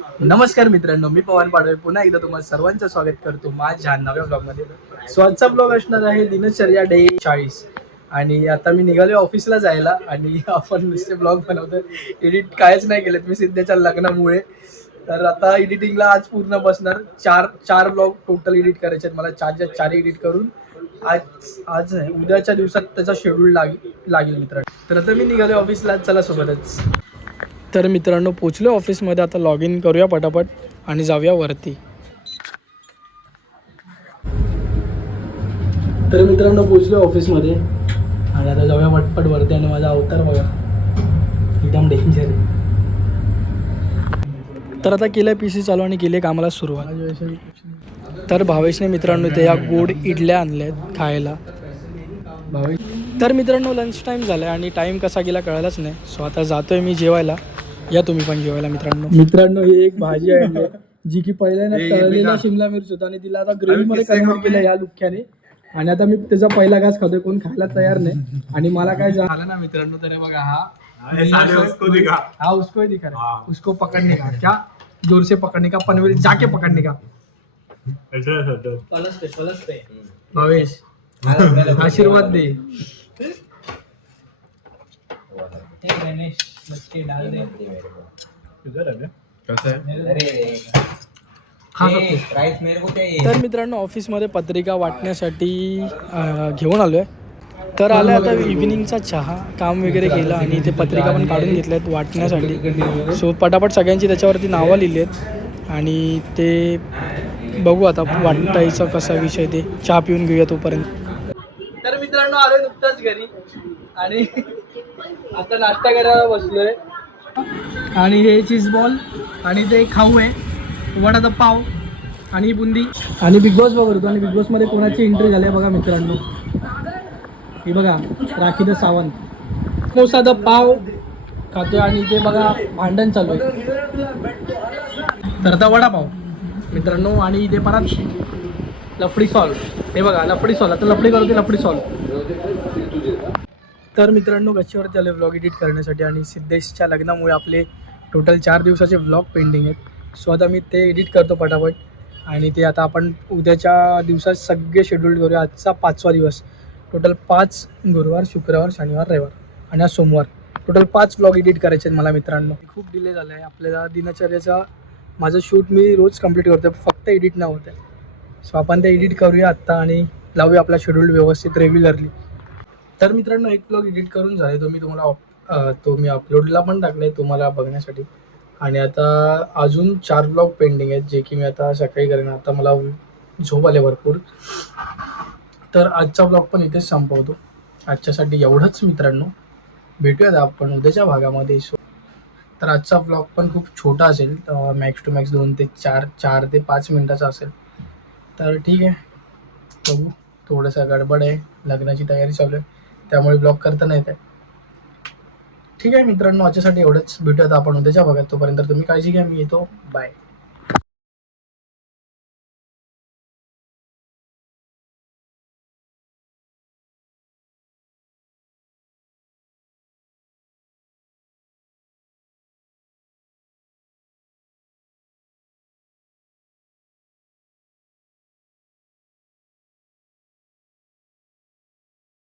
नमस्कार मित्रांनो, मी पवन पाडवे पुन्हा एकदा तुम्हाला सर्वांचं स्वागत करतो माझ्या नव्या ब्लॉगमध्ये. आजचा ब्लॉग असणार आहे दिनचर्या डे 40. आणि आता मी निघालो ऑफिसला जायला आणि आपण नुसते ब्लॉग बनवतो, एडिट कायच नाही केलेत मी सध्याच्या लग्नामुळे. तर आता एडिटिंगला आज पूर्ण बसणार. चार ब्लॉग टोटल एडिट करायचे आहेत मला. चार एडिट करून आज उद्याच्या दिवसात त्याचा शेड्यूल लागेल मित्रांनो. तर आता मी निघालो ऑफिसला, चला सोबतच. तर मित्रांनो पोचलो ऑफिसमध्ये. आता लॉग इन करूया पटापट आणि जाऊया वरती. तर मित्रांनो पोचलो ऑफिसमध्ये आणि आता जाऊया पटपट वरती. आणि माझा अवतार बघा, एकदम डेंजर आहे. तर आता केलं PC चालू आणि केले कामाला सुरुवात. तर भावेशने मित्रांनो ते या गोड इडल्या आणल्यात खायला. भावेश तर मित्रांनो लंच टाईम झाला आहे आणि टाईम कसा गेला कळालाच नाही. सो आता जातोय मी जेवायला. या तुम्ही पण जेवायला मित्रांनो. ही एक भाजी आहे जी की पहिल्यांदा तळलेला शिमला मिरच होता आणि तिला आता ग्रेव्ही मध्ये कन्वर्ट केलं या लुक्क्याने. आणि आता मी त्याचा पहिला घास खातोय. कोण खायला तयार नाही आणि मला काय झालं ना मित्रांनो. तर बघा हा उसको दिखा रहा, उसको पकड़ने का, क्या जोर से पकड़ने का, पनवेल जाके पकड़ने का. भावेश आशीर्वाद दे. तर मित्रांनो ऑफिसमध्ये पत्रिका वाटण्यासाठी घेऊन आलोय. तर आलं आता इव्हिनिंगचा चहा काम वगैरे केलं आणि ते पत्रिका पण काढून घेतल्यात वाटण्यासाठी. सो पटापट सगळ्यांची त्याच्यावरती नावं लिहिली आहेत आणि ते बघू आता वाटायचा कसा विषय ते. चहा पिऊन घेऊया तोपर्यंत. तर मित्रांनो आलोय नुकताच घरी आणि आता नाश्ता करायला बसलोय. आणि हे चीज बॉल आणि ते खाऊ आहे, वडाचा पाव आणि बुंदी. आणि बिग बॉस बघत होतो आणि बिग बॉसमध्ये कोणाची एंट्री झाली आहे बघा मित्रांनो. हे बघा राखी द सावंत. मोसादा पाव खातोय आणि ते बघा भांडण चालू आहे. तर आता वडापाव मित्रांनो आणि इथे परत लफडी सॉल्व. हे बघा लफडी सॉल्व. आता लफडी करते लफडी सॉल्व. तर मित्रांनो गच्चीवरती आले व्लॉग एडिट करण्यासाठी आणि सिद्धेशच्या लग्नामुळे आपले टोटल 4 दिवसाचे व्लॉग पेंडिंग आहेत. सो आता मी ते एडिट करतो पटापट आणि ते आता आपण उद्याच्या दिवसात सगळे शेड्यूल करूया. आजचा 5वा दिवस. टोटल 5 गुरुवार, शुक्रवार, शनिवार, रविवार आणि आज सोमवार. टोटल 5 व्लॉग एडिट करायचे आहेत मला मित्रांनो. खूप डिले झाला आहे आपल्याला दिनचर्याचा. माझं शूट मी रोज कंप्लीट करतो, फक्त एडिट न होतं. सो आपण ते एडिट करूया आत्ता आणि लावूया आपला शेड्यूल व्यवस्थित रेग्युलरली. तर मित्रांनो एक ब्लॉग एडिट करून झाले तो मी तुम्हाला तो मी अपलोडला पण टाकला आहे तुम्हाला बघण्यासाठी. आणि आता अजून 4 ब्लॉग पेंडिंग आहेत जे की मी आता सकाळी करेन. आता मला झोप आले भरपूर. तर आजचा ब्लॉग पण इथेच संपवतो. आजच्यासाठी एवढंच मित्रांनो. भेटूयात आपण उद्याच्या भागामध्ये. तर आजचा ब्लॉग पण खूप छोटा असेल, मॅक्स टू मॅक्स 2 ते 4 ते 5 मिनटाचा असेल. तर ठीक आहे बघू. थोडंसं गडबड आहे, लग्नाची तयारी चालू आहे त्यामुळे ब्लॉग करता नाही येत आहे. ठीक आहे मित्रांनो आजच्यासाठी एवढंच. भेटूयात आपण उद्याच्या भागात. तोपर्यंत तुम्ही काळजी घ्या. मी येतो. बाय.